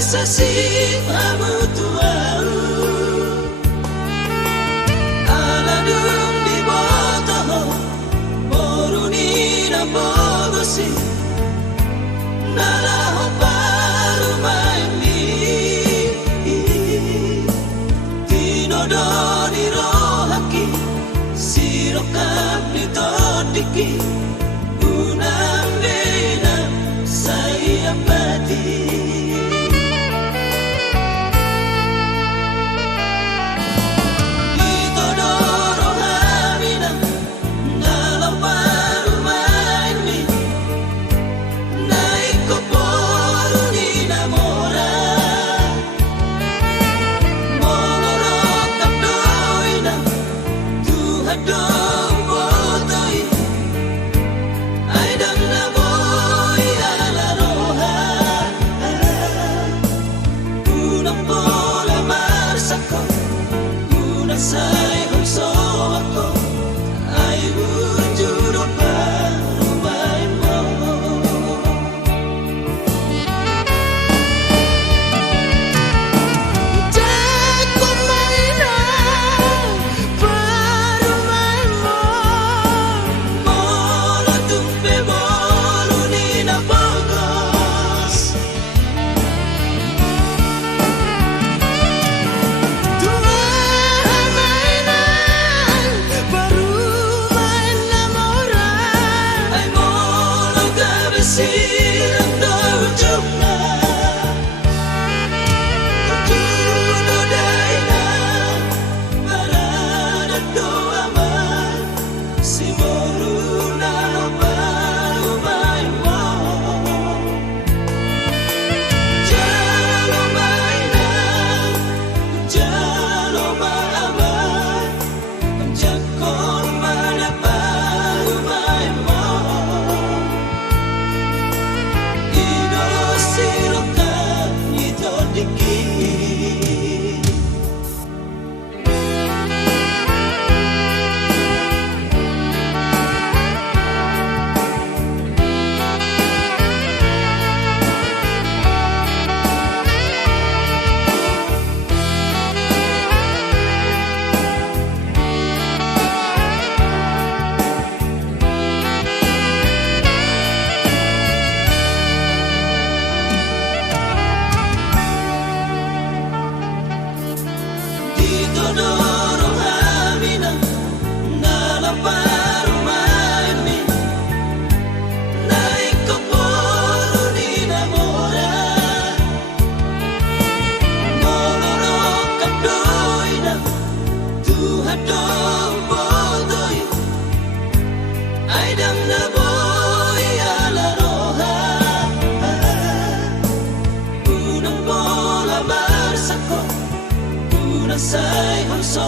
sasip hamutuau aladung di botoho boruni na bogosi nalaho paru maimi tinodoni rohaki sirokap ditodiki unang bena saya pati. Say so ako ay wujud baru main mo Jago mainan baru main mo Molo tumpe bolu ni na bogos Silang dojokna Juno daina Barada doaman Si boruna baru main mo Jalo mainan Jalo maaman Jakon mana baru main mo sirokan itu dikit Dorong hamina nalaparu maimi naik ke poru di namora molorokap doina Tuhan dong bodoi aidang na boy ala roha unang bola marsako Say I'm so